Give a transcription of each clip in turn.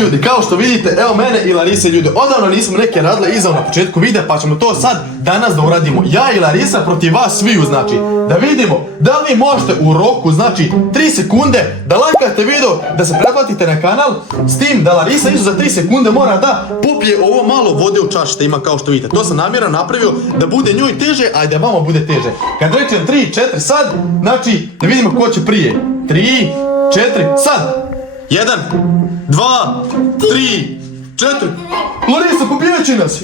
Ljudi, kao što vidite, evo mene i Larisa ljudi, odavno nismo neke radile izao na početku videa, pa ćemo to sad danas da uradimo. Ja i Larisa protiv vas sviju, znači, da vidimo da li vi možete u roku, znači, 3 sekunde da lajkate video, da se pretplatite na kanal, s tim da Larisa isto za 3 sekunde mora da popije ovo malo vode u čaši što ima, kao što vidite. To sam namjerno napravio da bude njoj teže, a i da vama bude teže. Kad rečem 3, 4, sad, znači, da vidimo ko će prije. 3, 4, sad! 1, 2, 3, 4. Larisa, pobijat će nas.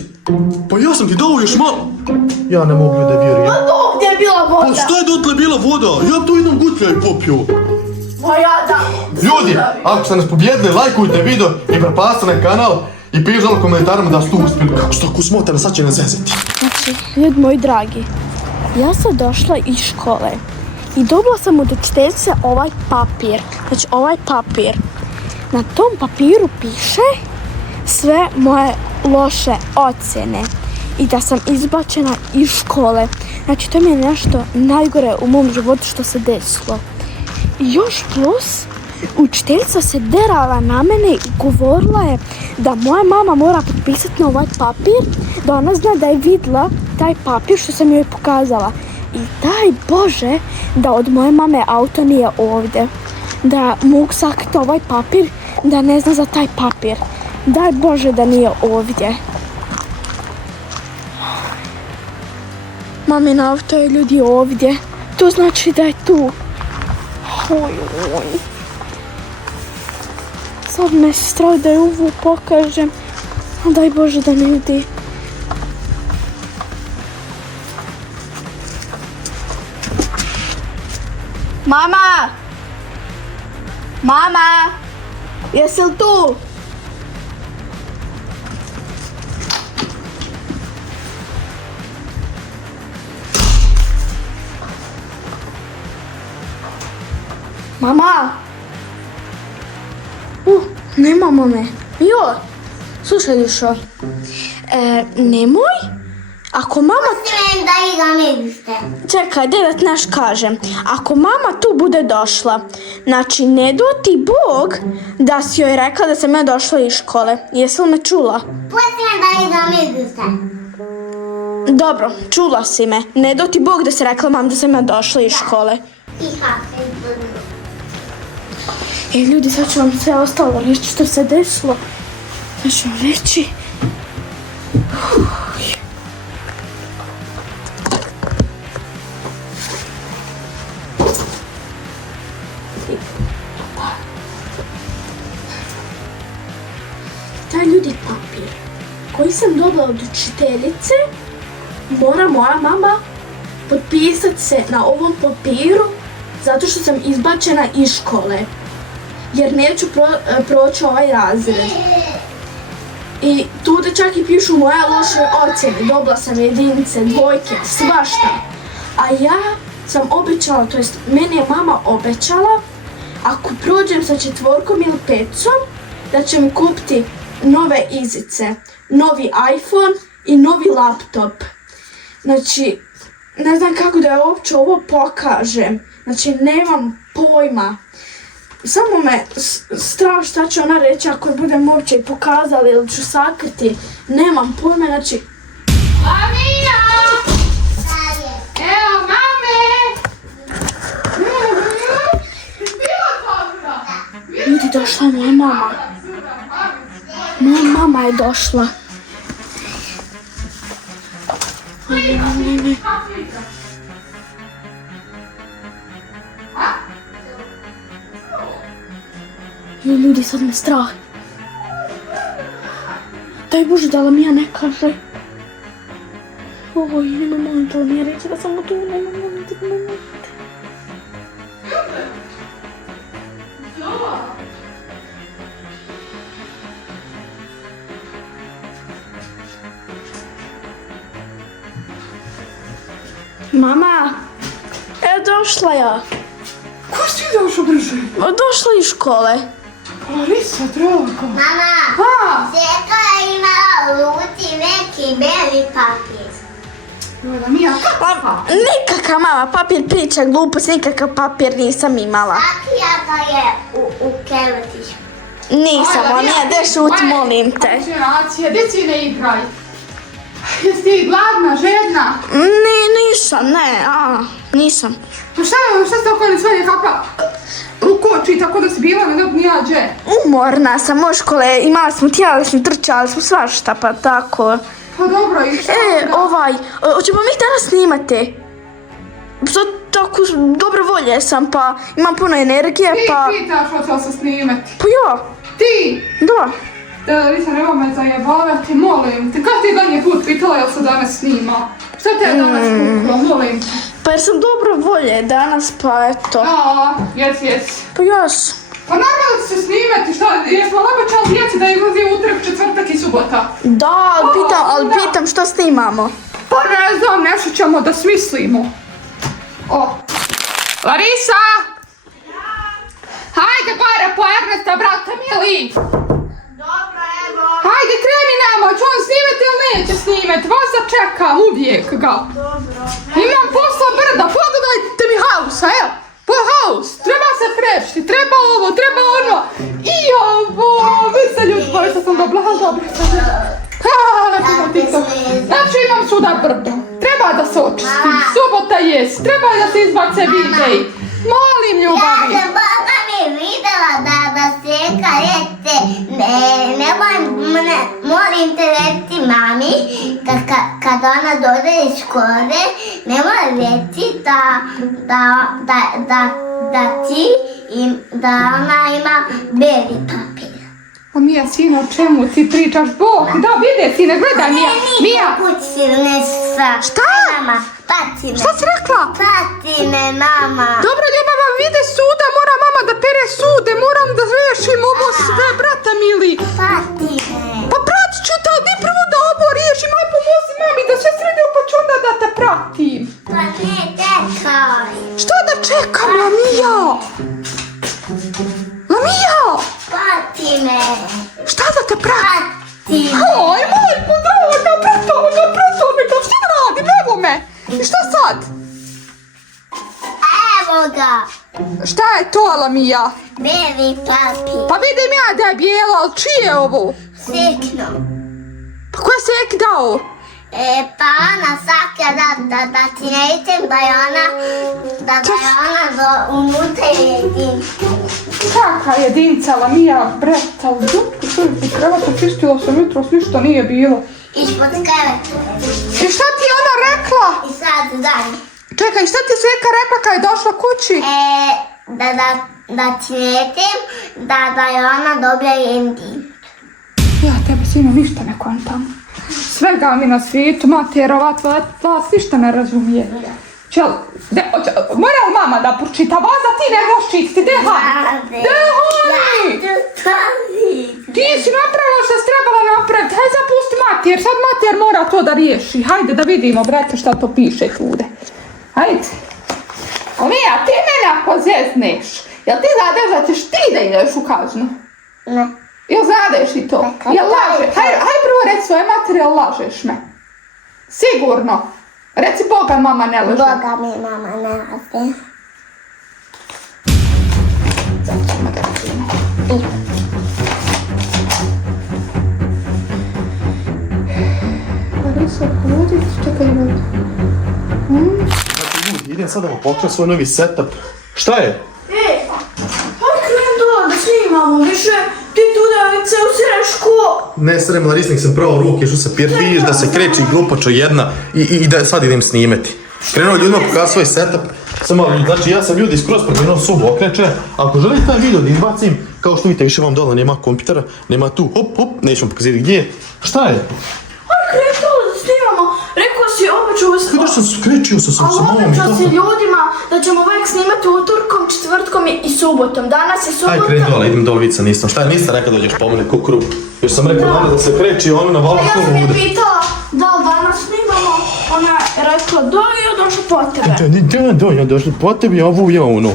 Pa ja sam ti dao još malo. Ja ne mogu da vjerujem. Pa ovdje je bila voda. Pa što je dotle bila voda? Ja tu jednom gutljaj popio. Pa ja da. Ljudi, ako ste nas pobjedili, lajkujte video i prepastite na kanal i pišite u komentarima da ste uspjeli. Kako ste tako smotani, sad će nas zezati. Znači, ljudi moji dragi, ja sam došla iz škole i dobila sam od učiteljice ovaj papir. Znači, ovaj papir. Na tom papiru piše sve moje loše ocjene i da sam izbačena iz škole. Znači, to mi je nešto najgore u mom životu što se desilo. I još plus, učiteljica se derala na mene i govorila je da moja mama mora potpisati na ovaj papir, da ona zna da je vidjela taj papir što sam joj pokazala. I daj Bože da od moje mame auto nije ovdje. Da mogu sakriti ovaj papir, da ne zna za taj papir. Daj Bože da nije ovdje. Mamin auto je ljudi ovdje. To znači da je tu. Oj. Sad me strah da je ovu pokažem. Daj Bože da ne vidi. Mama! Mama! Jesi li tu? Mama! Nema mame. Jo, slušaj Ljušo. Nemoj? Ako mama... Pustim da ih zamediste. Čekaj, da ti naš kažem. Ako mama tu bude došla, znači ne do ti Bog da si joj rekla da sam ja došla iz škole. Jesi li me čula? Pustim da ih zamediste. Dobro, čula si me. Ne do ti Bog da si rekla mam da sam ja došla iz škole. Ljudi, sad ću vam sve ostalo reći što se desilo. Sad ću vam reći. Taj ljudi papir koji sam dobila od učiteljice, mora moja mama potpisati se na ovom papiru zato što sam izbačena iz škole. Jer neću proći ovaj razred. I tu da čak i pišu moje loše ocjene. Dobila sam jedinice, dvojke, svašta. A ja sam obećala, to jest meni je mama obećala, ako prođem sa 4 ili 5, da će mi kupiti nove izice, novi iPhone i novi laptop. Znači, ne znam kako da ja uopće ovo pokažem. Znači, nemam pojma. Samo me strah šta će ona reći ako je budem uopće i pokazali ili ću sakriti. Nemam pojma, znači... Lamija! Evo, mame! Bila dobra! Ljudi, došla je moja mama. Moja mama je došla. Ne. Ljudi, sad me strah. Daj Bože da Lamija ne kaže. Oj, molim da Lamija reći da sam tu, molim te. Mama, došla ja. Ko si došao brže? Došla iz škole. Larisa, draga. Mama, Zeka ima u ruci neki beli papir. Lamija, kakav? Nikakav mama, papir priča glupost, nikakav papir nisam imala. Akija ga je u keletišu. Nisam, Ajde, a nije, Lamija, de šut, ajde. molim te. Generacije, djeci ne igraj. Jesi ti gladna, žedna? Nisam, nisam. Pa šta se oko sve nekakva ukoči tako da si bila na dob nijađe? Umorna sam u škole, imali smo tjelesni, trčali smo svašta, pa tako. Pa dobro, i šta? Hoćemo mi danas snimati? Sad tako dobre volje sam, pa imam puno energije, pa... Ti pitaš hoće li se snimati. Pa ja, Ti! da. Lisa, nema me zajebavati, molim te. Kad ti zadnji put pitala jel se danas snima? Šta te je danas kuklo, molim te? Pa jer sam dobro volje danas, pa eto. Jes. Pa jas. Pa naravno da se snimati, šta, jesmo obećali djeci da izlazi utorak, četvrtak i subota? Da, ali pitam što snimamo. Pa ne znam, nešto ćemo da smislimo. Larisa! Hajde gore po Ernesta, brata mili! Dobro, evo. Hajde, kreni nama, će on snimati ili neće snimati? Vas začekam uvijek ga. Dobro. Imam posla brda, pogledajte mi hausa, evo. Po haus, treba se krešti, treba ovo, treba ono. I ovo, vi se ljudi boji što sam dobila, ali dobro sad. Znači imam svuda brdo, treba da se očisti, subota jest, treba da se izbace videi. Molim ljubavi. Ja sam Boga mi videla da Seka rete, molim te reti mami, kad ona dođe iz škole, nemoj reti da ti, da ona ima beli papir. A Mija, sine, o čemu ti pričaš? Bog, da vide, sine, gledaj Mija. Mija, Kući ne sa. Šta? Mama, pati me. šta si rekla? Pati me, mama. Dobro, ljubava, vide suda, mora mama da pere sude, moram da rešim ovo sve, brata mili. Pati me. Pa pratit ću te, ali mi prvo da ovo riješim, aj pomozi mami da sve sredio, pa ću onda da te pratim. Pa ne, čekaj. Šta da čekam, Lamija? Lamija, Pati me. šta da te pratim? Pati me. Aj, majko, draga, pretovnika, šta da radim, evo me. I šta sad? Evo ga. Šta je to, Lamija? Beli papir. Pa vidim ja da je bijela, ali čije je ovo? Sikno. Pa ko je Seki dao? Pa ona sakja da ti ne idem da je ona unutra jedinka. Kakva jedinca, Lamija, breta, u dupku svojim krevata čistila sam jutros, ništa nije bilo. Ispod kreveta. I šta ti je ona rekla? I sad dalje. Čekaj, šta ti je Seka rekla kad je došla kući? Da ti ne idem, da je ona dobra jedinka. Ja tebe, sino, ništa ne kontam. Svega mi na svijetu, materova, vas ništa ne razumije. Mora li mama da pročita? Vaza ti ne možeš čitati, dehaj! Ti si napravila što si trebala napraviti, hajde zapusti mater, sad mater mora to da riješi. Hajde da vidimo, brate, šta to piše tude. Hajde. Lija, ti mene ako zezneš, jel ti znadeš da ćeš ti da ideš u kaznu? Ne. Jel znadeš i to? Jel lažeš? Hajde prvo reci svoje mater, jel lažeš me? Sigurno. Reci Boga, mama ne laže. Boga mi mama ne laže. Sad ćemo da vidimo. Larisa, hodit, čekaj ljudi. Ljudi, idem sad da vam pokažem svoj novi setup. Šta je? Hajde krenem dole da snimamo, više ti tu da se usireš ko... Ne srem, Larisnik sam pravo ruke, što se vidiš da se kreći glupača jedna i da sad idem snimati. Krenuo ljudima pokazati svoj setup. Samo, znači ja sam ljudi skroz promijenio sobu okreće. Ako želite taj video da izbacim, kao što vidite više vam dole nema kompjutera, nema tu, hop, neću vam pokazati gdje je. Šta je? Hajde krenem dole da snimamo, rekao si obećao Kada sam skrečio sa mamom i obećao tako. si ljudima da ćemo uvijek snimati utorkom, četvrtkom i subotom. Danas je subota. Aj kreni dole, idem dole vidjeti sa nisam. Šta je, niste rekao da dođeš po mene kukuru? Još sam rekao danas da se kreći ono na valu Ja to sam je lude. pitala da li danas snimamo, ona je rekla da i ja došla po tebe. Da, ja došli po tebi, a ovu ja ono.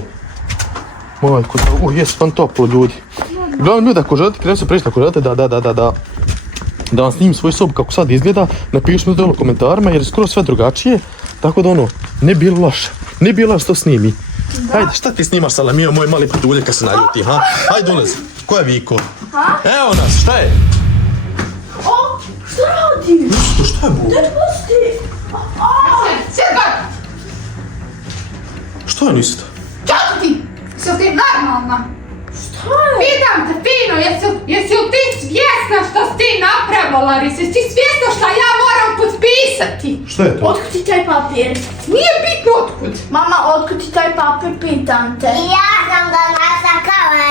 Majko, jes tam toplo ljudi. Gledam ljudi, ako želite krenuti se prišli, ako želite da vam snimim svoju sobu kako sad izgleda, napišite mi dole u komentarima jer je skoro sve drugačije. Tako da ono, ne bilo loše. Ne bilo loše to snimi. Hajde, šta ti snimaš sa Lamijom, moj mali patuljak kad se naljuti, ha? Hajde ulezi. Ko je viko? Ha? Evo nas, šta je? O, šta radiš? Šta je bu? Ne pusti! Sjedi! Šta je nista? Čako ti? Jesi ti normalna? Šta je? Pitam te fino, jesi li ti svjesna što si ti napravila, Larisa? Jesi ti svjesna što ja moram potpisati? Šta je to? Otkud ti taj papir? Nije bitno otkud. Mama, otkud ti taj papir, pitam te. I ja sam ga nasakala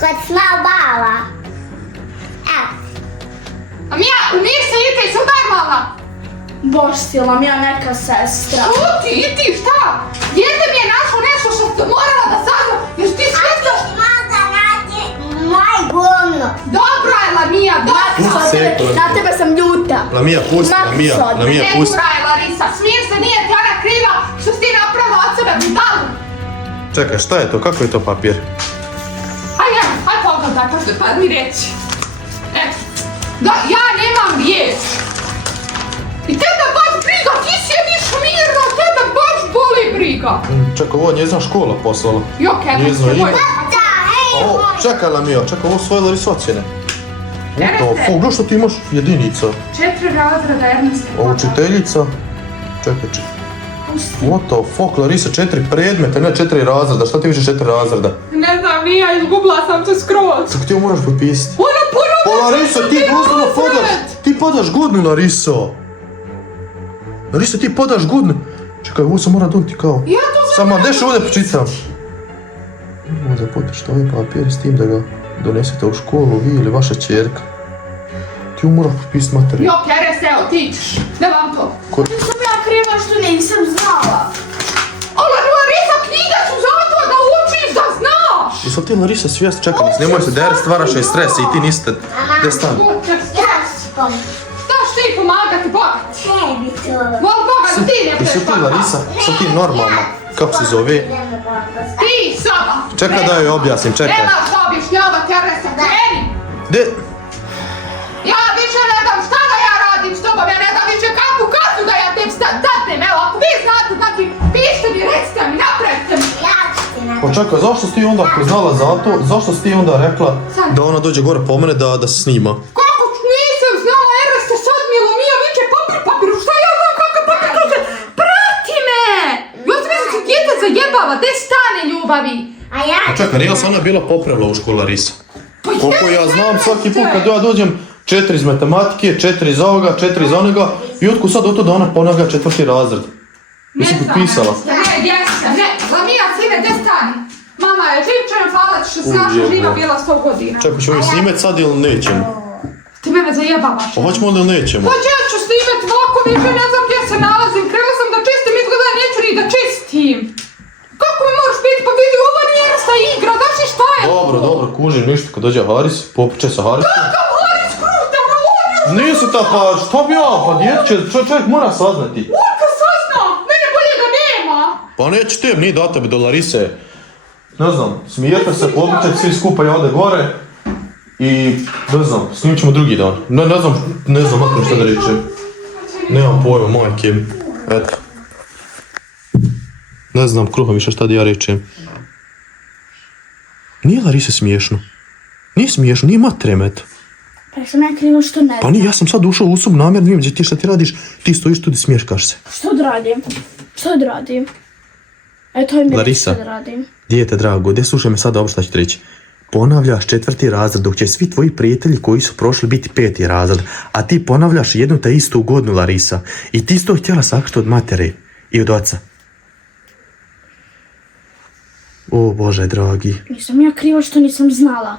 kod smo bala. Evo. A nije se i ti su normalna. Bož silam, ja neka sestra. Šuti, i ti šta? Dijete mi je našlo nešto što sam morala da saznam. Jesi ti svjesna? Možda naći moj gumno. Dobro je, Lamija, dobro. Na tebe sam ljuta. Lamija, pusti, Lamija, Ne pusti. kuraj, Larisa, smiješ se, nije ti ona kriva što si ti napravila od sebe budalu. Čekaj, šta je to? Kako je to papir? Aj pogledaj, pa što pa mi reći. Eto, da, ja nemam riječ. I tebe baš briga, ti sjediš mirno, tebe baš boli briga. Čekaj, ovo je njezina škola poslala. Jok, evo Njezino se ime. moj. O, čekaj Lamija, čekaj, ovo svoje Larisa ocjene. Erneste. Gdje što ti imaš jedinica? 4 razreda, Erneste. Učiteljica. Čekaj. What the fuck, Larisa, 4 predmeta, ne 4 razreda. Šta ti više 4 razreda? Ne znam, nije, ja izgubila sam se skroz. Kako ti ovo moraš potpisati? Ono puno Pa Larisa, ti doslovno podaš, ti podaš godinu, Larisa. Larisa, ti podaš godinu. Čekaj, ovo se mora donti kao. Ja to sam... Samo, deš ovdje počitam. Možda potiš ovaj papir s tim da ga donesete u školu, vi ili vaša čerka. Ti ovo moraš potpisati materiju. Jok, Erneste, evo, ti ćeš. Ne vam to. Nisam ja kriva što nisam znala. Ali Larisa, knjige su zato da učiš da znaš. Jesam ti Larisa svijest? Čekaj, nemoj se der, stvaraš joj stres i ti niste... Gdje stan? Ja ću pomoći. Daš ti pomagati, Boga ti. Tebi to. Vol Boga da ti ne Jesu budeš ti pomagati. Larisa? Su ti normalna? Kako se zove? Ti sada. Čekaj da joj objasnim, čekaj. Nemaš da objašnjavati, Erneste, kreni. De... Ja više ne dam šta da ja radim s tobom, ja ne dam više kakvu kaznu da ja tebi dadnem. Evo, ako vi znate, znači, pišite mi, recite mi, napravite mi. Ja ću ti naći. Pa čekaj, zašto si ti onda, ako je znala za to, zašto si ti onda rekla da ona dođe gore po mene da se snima? Kako nisam znala, Erneste, sad mi je Lamija viče papir, šta ja znam kakav papir, kaže, prati me! Ja sam mislim, se djete zajebava, gdje stane ljubavi? A ja A čekaj, nije li se ona bila popravila u školu Larisa? Pa Koliko ja znam, svaki put kad ja dođem 4 iz matematike, 4 iz ovoga, 4 iz onoga i otkud sad od to da ona ponavlja 4. razred. Jesi potpisala? Ne, jesam, ne, Lamija, sine, gdje stani? Mama je živčana, hvala ti što si naša Ujebo. živa bila 100 godina. Čekaj, ćemo ju snimet sad ili nećemo? Ti mene zajebavaš. Pa hoćemo ili nećemo? Pa ja ću snimet ovako, više ne znam gdje se nalazim, krenula sam da čistim, izgleda neću ni da čistim. Kako mi moraš biti, pa vidi, ovo nije ista igra, daš i šta je? Dobro, kužim ništa, kad dođe Haris, popričaj sa Harisom. Kakav Haris kruta, on još Nisu ta pa, što bi ja, pa dječće, čovjek mora saznati. Urka sazna, mene bolje ga nema. Pa neće te, ni da tebe do Larise. Ne znam, smijete se, popričajte svi skupa, ja ode gore. I, ne znam, snimit ćemo drugi dan. Ne znam, makrom šta da reći. Nemam pojma, majke. Eto. Ne znam, kruha više šta da ja rečem. Nije Larisa smiješno. Nije smiješno, nije matremet. Pa sam ja kriva što ne Pa znam. nije, ja sam sad ušao u sobu namjerno, vidim gdje ti šta ti radiš, ti stojiš tu i smješkaš se. Što da radim? Što da radim? Eto mi Larisa. što da radim. Dijete drago, gdje slušaj me sad ovo šta ću ti reći. Ponavljaš 4. razred dok će svi tvoji prijatelji koji su prošli biti 5. razred, a ti ponavljaš jednu te istu godinu, Larisa. I ti si to htjela sakriti od matere i od oca. O Bože dragi. Nisam ja kriva što nisam znala.